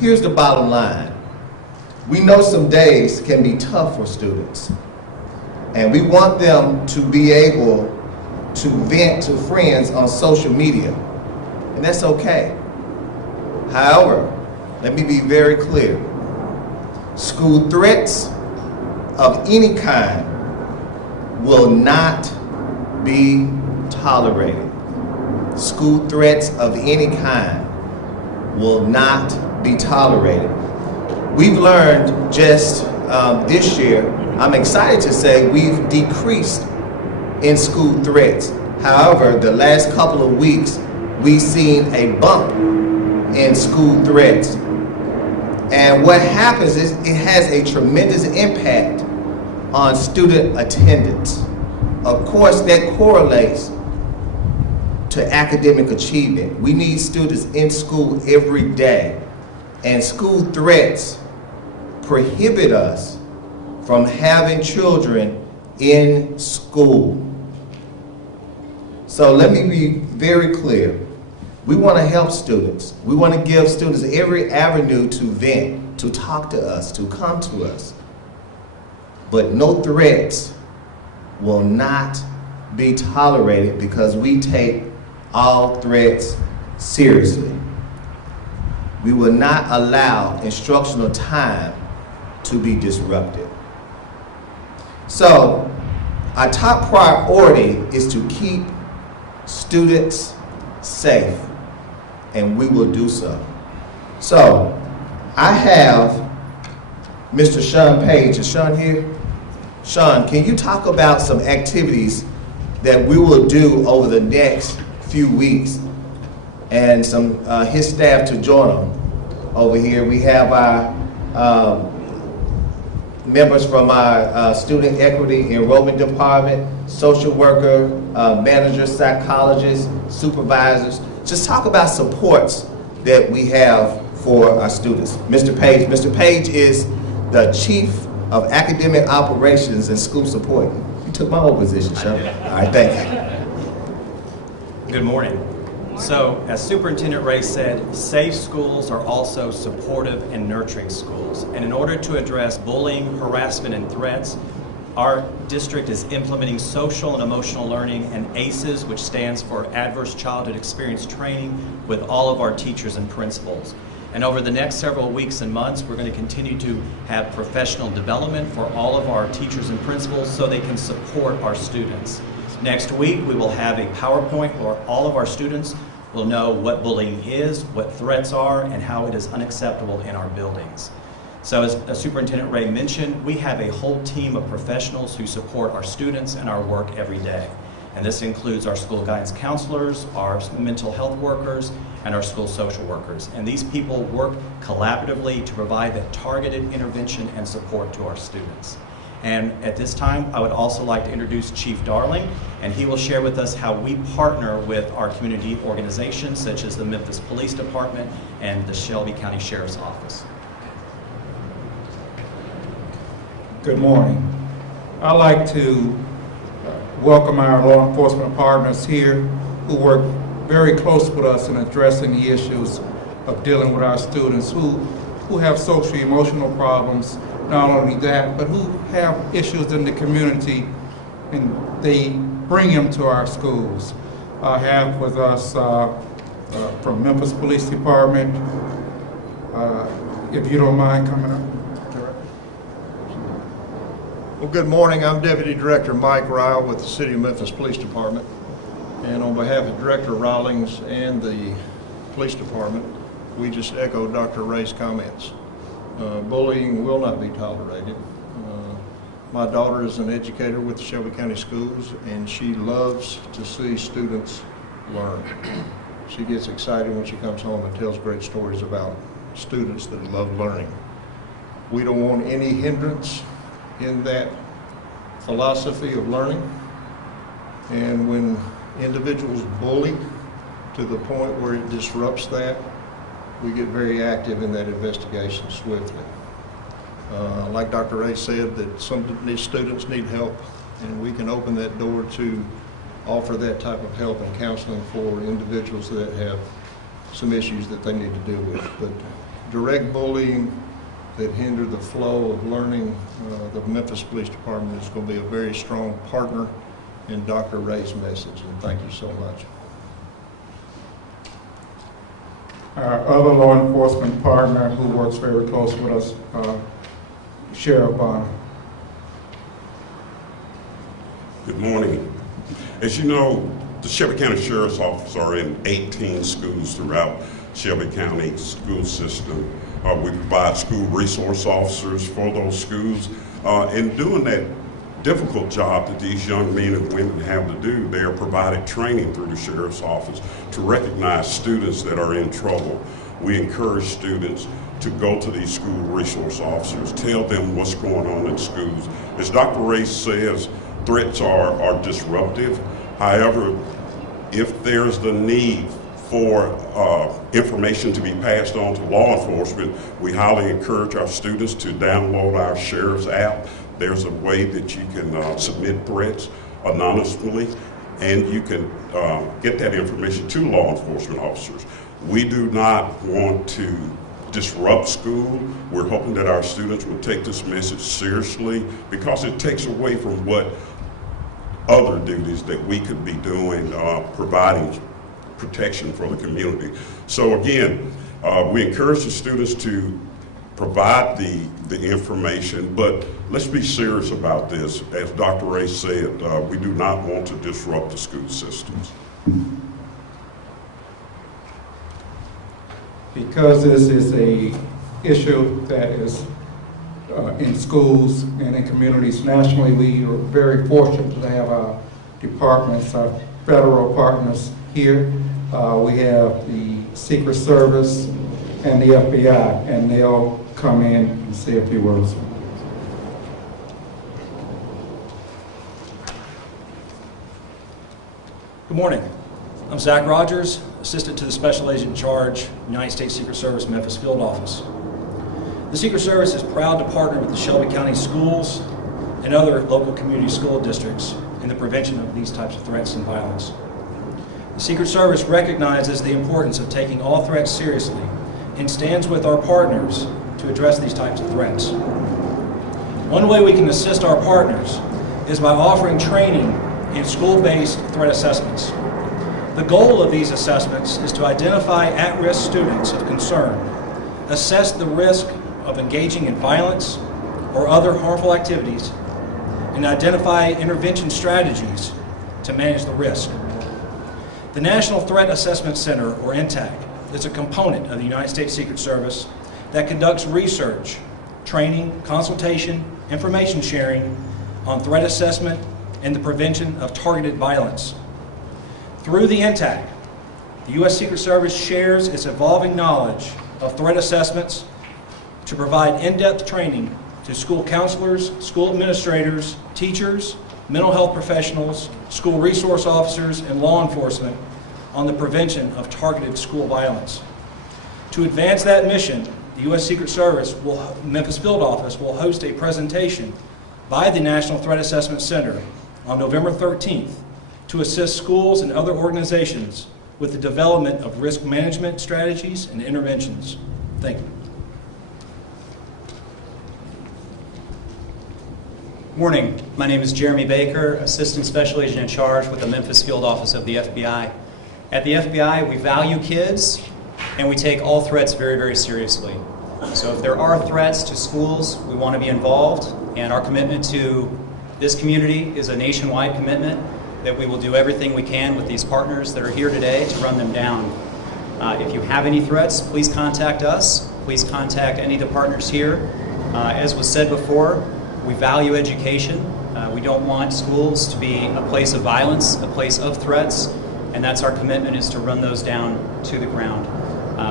Here's the bottom line. We know some days can be tough for students, and we want them to be able to vent to friends on social media, and that's okay. However, let me be very clear. School threats of any kind will not be tolerated. School threats of any kind will not be tolerated. We've learned just this year, I'm excited to say we've decreased in school threats. However, the last couple of weeks, we've seen a bump in school threats. And what happens is it has a tremendous impact on student attendance. Of course, that correlates to academic achievement. We need students in school every day, and school threats prohibit us from having children in school. So let me be very clear. We want to help students. We want to give students every avenue to vent, to talk to us, to come to us. But no threats will not be tolerated because we take all threats seriously. We will not allow instructional time to be disrupted. So, our top priority is to keep students safe, and we will do so. So, I have Mr. Sean Page. Is Sean here? Sean, can you talk about some activities that we will do over the next few weeks, and some his staff to join them over here. We have our members from our student equity enrollment department, social worker, managers, psychologists, supervisors. Just talk about supports that we have for our students. Mr. Page. Mr. Page is the Chief of Academic Operations and School Support. You took my old position, Sean. All right, thank you. Good morning. So, as Superintendent Ray said, safe schools are also supportive and nurturing schools. And in order to address bullying, harassment, and threats, our district is implementing social and emotional learning and ACEs, which stands for Adverse Childhood Experience Training, with all of our teachers and principals. And over the next several weeks and months, we're going to continue to have professional development for all of our teachers and principals so they can support our students. Next week, we will have a PowerPoint where all of our students will know what bullying is, what threats are, and how it is unacceptable in our buildings. So as Superintendent Ray mentioned, we have a whole team of professionals who support our students and our work every day. And this includes our school guidance counselors, our mental health workers, and our school social workers. And these people work collaboratively to provide that targeted intervention and support to our students. And at this time, I would also like to introduce Chief Darling, and he will share with us how we partner with our community organizations, such as the Memphis Police Department and the Shelby County Sheriff's Office. Good morning. I'd like to welcome our law enforcement partners here who work very close with us in addressing the issues of dealing with our students who have social emotional problems. Not only that, but who have issues in the community, and they bring them to our schools. I have with us from Memphis Police Department, if you don't mind coming up. Well, good morning. I'm Deputy Director Mike Ryle with the City of Memphis Police Department. And on behalf of Director Rawlings and the Police Department, we just echo Dr. Ray's comments. Bullying will not be tolerated. My daughter is an educator with the Shelby County Schools, and she loves to see students learn. She gets excited when she comes home and tells great stories about students that love learning. We don't want any hindrance in that philosophy of learning. And when individuals bully to the point where it disrupts that, we get very active in that investigation swiftly. Like Dr. Ray said, that some of these students need help, and we can open that door to offer that type of help and counseling for individuals that have some issues that they need to deal with. But direct bullying that hinder the flow of learning, the Memphis Police Department is going to be a very strong partner in Dr. Ray's message, and thank you so much. Our other law enforcement partner who works very close with us, Sheriff Bonner. Good morning. As you know, the Shelby County Sheriff's Office are in 18 schools throughout Shelby County school system. We provide school resource officers for those schools. In doing that difficult job that these young men and women have to do, they are provided training through the Sheriff's Office to recognize students that are in trouble. We encourage students to go to these school resource officers, tell them what's going on in schools. As Dr. Ray says, threats are disruptive. However, if there's the need for information to be passed on to law enforcement, we highly encourage our students to download our Sheriff's app. There's a way that you can submit threats anonymously, and you can get that information to law enforcement officers. We do not want to disrupt school. We're hoping that our students will take this message seriously, because it takes away from what other duties that we could be doing, providing protection for the community. So again, we encourage the students to provide the information, but let's be serious about this. As Dr. Ray said, we do not want to disrupt the school systems. Because this is a issue that is in schools and in communities nationally, we are very fortunate to have our departments, our federal partners here. We have the Secret Service and the FBI, and they'll come in and say a few words. Good morning. I'm Zach Rogers, Assistant to the Special Agent in Charge, United States Secret Service Memphis Field Office. The Secret Service is proud to partner with the Shelby County Schools and other local community school districts in the prevention of these types of threats and violence. The Secret Service recognizes the importance of taking all threats seriously and stands with our partners to address these types of threats. One way we can assist our partners is by offering training in school-based threat assessments. The goal of these assessments is to identify at-risk students of concern, assess the risk of engaging in violence or other harmful activities, and identify intervention strategies to manage the risk. The National Threat Assessment Center, or NTAC, is a component of the United States Secret Service that conducts research, training, consultation, information sharing on threat assessment and the prevention of targeted violence. Through the NTAC, the U.S. Secret Service shares its evolving knowledge of threat assessments to provide in-depth training to school counselors, school administrators, teachers, mental health professionals, school resource officers, and law enforcement on the prevention of targeted school violence. To advance that mission, the U.S. Secret Service Memphis Field Office will host a presentation by the National Threat Assessment Center on November 13th to assist schools and other organizations with the development of risk management strategies and interventions. Thank you. Morning. My name is Jeremy Baker, Assistant Special Agent in Charge with the Memphis Field Office of the FBI. At the FBI, we value kids and we take all threats very, very seriously. So if there are threats to schools, we want to be involved, and our commitment to this community is a nationwide commitment that we will do everything we can with these partners that are here today to run them down. If you have any threats, please contact us. Please contact any of the partners here. As was said before, we value education. We don't want schools to be a place of violence, a place of threats, and that's our commitment, is to run those down to the ground.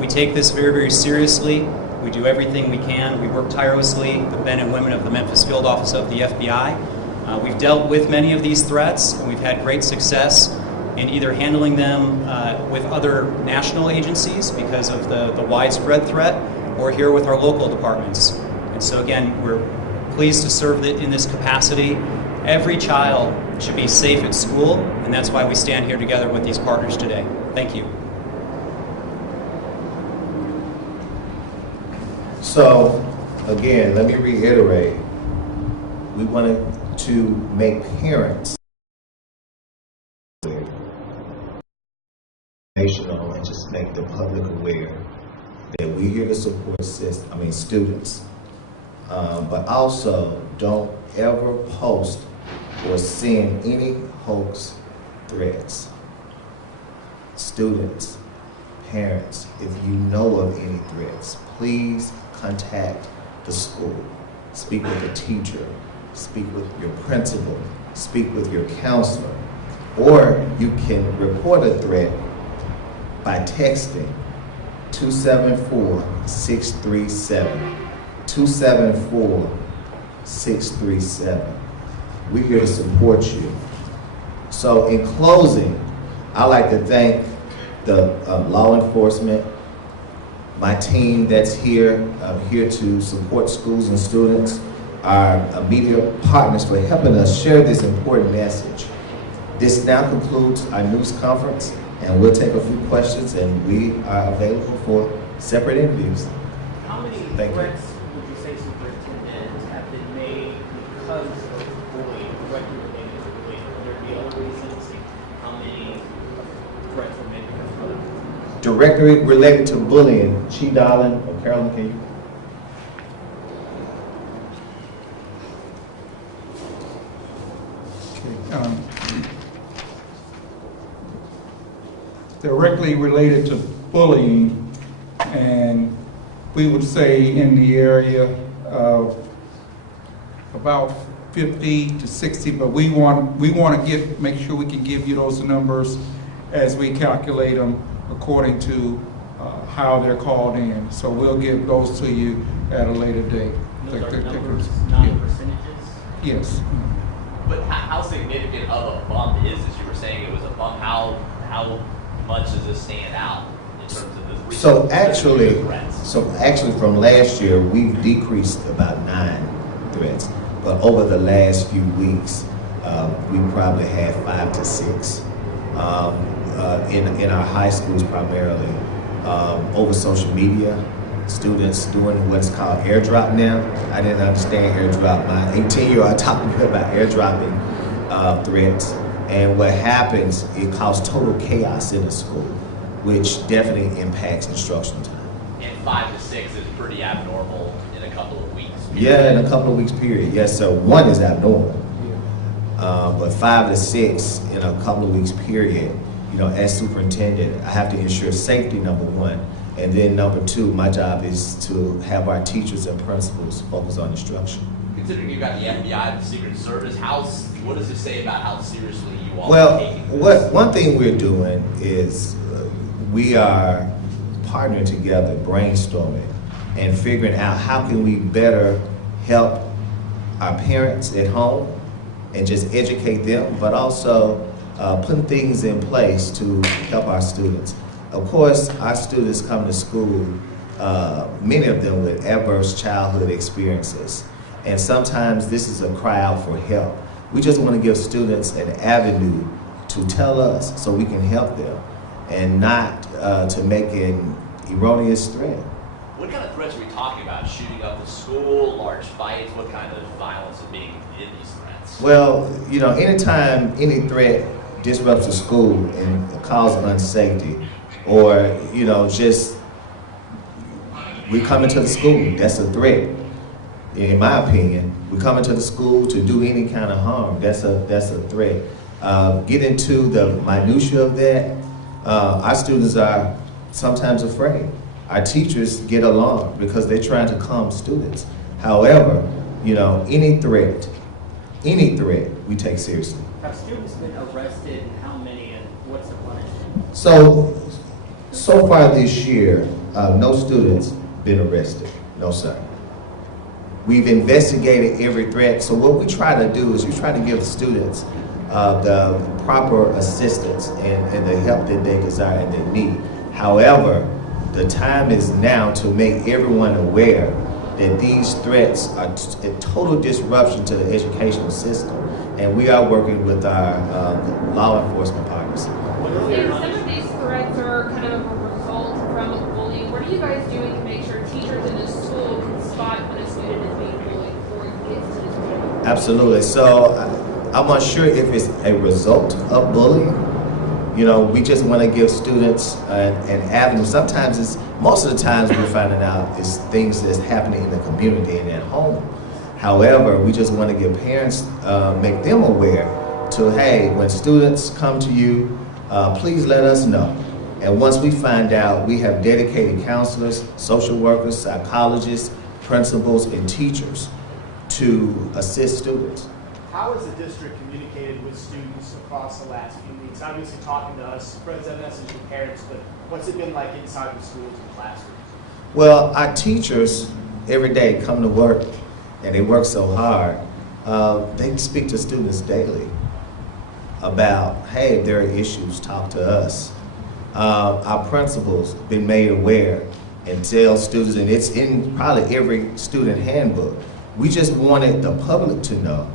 We take this very, very seriously. We do everything we can. We work tirelessly, the men and women of the Memphis Field Office of the FBI. We've dealt with many of these threats, and we've had great success in either handling them with other national agencies because of the widespread threat, or here with our local departments. And so again, we're pleased to serve in this capacity. Every child should be safe at school, and that's why we stand here together with these partners today. Thank you. So, again, let me reiterate, we wanted to make parents national and just make the public aware that we're here to support students. But also, don't ever post or send any hoax threats. Students, parents, if you know of any threats, please contact the school. Speak with the teacher, speak with your principal, speak with your counselor, or you can report a threat by texting 274-637. 274-637. We're here to support you. So in closing, I'd like to thank the law enforcement, my team that's here, here to support schools and students, our media partners for helping us share this important message. This now concludes our news conference, and we'll take a few questions, and we are available for separate interviews. How many Thank you. threats would you say, Superintendent, have been made because of bullying, directly related to bullying? Would there be other reasons? How many threats were made because of that? Directly related to bullying, Chief Darling or Carolyn, can you? Directly related to bullying, and we would say in the area of about 50 to 60, but we want to make sure we can give you those numbers as we calculate them according to how they're called in. So we'll give those to you at a later date. Those are numbers, not percentages? Yes. But how significant of a bump is this? You were saying it was a bump. How much does this stand out in terms of the So actually, threats? from last year, we've decreased about 9 threats. But over the last few weeks, we probably had 5 to 6 in our high schools primarily. Over social media, students doing what's called airdrop now. I didn't understand airdrop. My 18-year-old taught me about airdropping threats. And what happens, it causes total chaos in the school, which definitely impacts instructional time. And 5 to 6 is pretty abnormal in a couple of weeks. Yeah, in a couple of weeks period. Yes, sir. 1 is abnormal. But 5 to 6 in a couple of weeks period, you know, as superintendent, I have to ensure safety, number 1. And then number 2, my job is to have our teachers and principals focus on instruction. Considering you've got the FBI, the Secret Service, what does it say about how seriously you all are taking this? One thing we're doing is we are partnering together, brainstorming, and figuring out how can we better help our parents at home and just educate them, but also putting things in place to help our students. Of course, our students come to school, many of them with adverse childhood experiences. And sometimes this is a cry out for help. We just want to give students an avenue to tell us so we can help them and not to make an erroneous threat. What kind of threats are we talking about? Shooting up the school, large fights? What kind of violence is being in these threats? Well, you know, anytime any threat disrupts the school and causes unsafety, or, you know, just we come into the school, that's a threat. In my opinion, we come into the school to do any kind of harm. That's a threat. Get into the minutia of that. Our students are sometimes afraid. Our teachers get alarmed because they're trying to calm students. However, you know, any threat we take seriously. Have students been arrested, and how many, and what's the punishment? So far this year, no students been arrested. No, sir. We've investigated every threat. So what we try to do is we try to give students the proper assistance and the help that they desire and they need. However, the time is now to make everyone aware that these threats are a total disruption to the educational system. And we are working with our law enforcement partners. Some of these threats are kind of a result from bullying. What are you guys doing to make sure teachers in the school Absolutely. So I'm not sure if it's a result of bullying. You know, we just want to give students an avenue. Sometimes most of the times we're finding out is things that's happening in the community and at home. However, we just want to give parents, make them aware to, hey, when students come to you, please let us know. And once we find out, we have dedicated counselors, social workers, psychologists, principals, and teachers to assist students. How has the district communicated with students across the last few weeks? Obviously talking to us, friends that message to parents, but what's it been like inside the schools and classrooms? Well, our teachers every day come to work, and they work so hard. They speak to students daily about, hey, if there are issues, talk to us. Our principals been made aware and tell students, and it's in probably every student handbook. We just wanted the public to know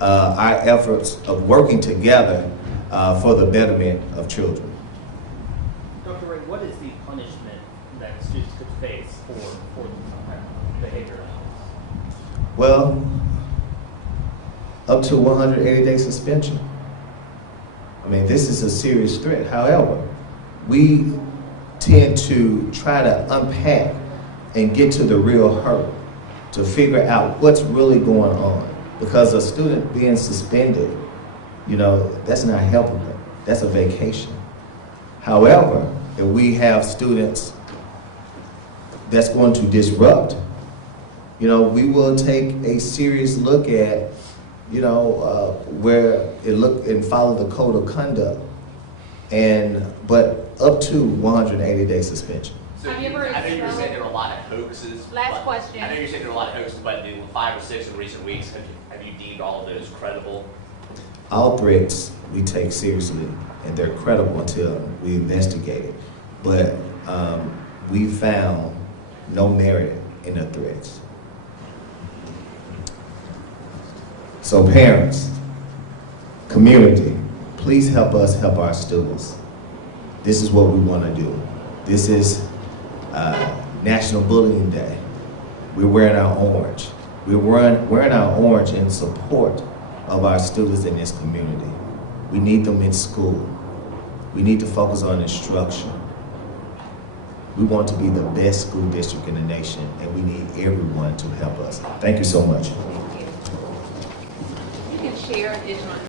our efforts of working together for the betterment of children. Dr. Ray, what is the punishment that students could face for behavior? Well, up to 180-day suspension. I mean, this is a serious threat. However, we tend to try to unpack and get to the real hurt to figure out what's really going on. Because a student being suspended, you know, that's not helping them. That's a vacation. However, if we have students that's going to disrupt, you know, we will take a serious look at, you know, where it look and follow the code of conduct, but up to 180-day suspension. So Have you ever I know you were saying expelled- there were a lot of hoaxes. Last but- question. I know you're saying there were a lot of hoaxes, but in 5 or 6 in recent weeks, have you deemed all of those credible? All threats we take seriously, and they're credible until we investigate it. But we found no merit in the threats. So parents, community, please help us help our students. This is what we want to do. This is National Bullying Day. We're wearing our orange. We're wearing our orange in support of our students in this community. We need them in school. We need to focus on instruction. We want to be the best school district in the nation, and we need everyone to help us. Thank you so much. You can share additional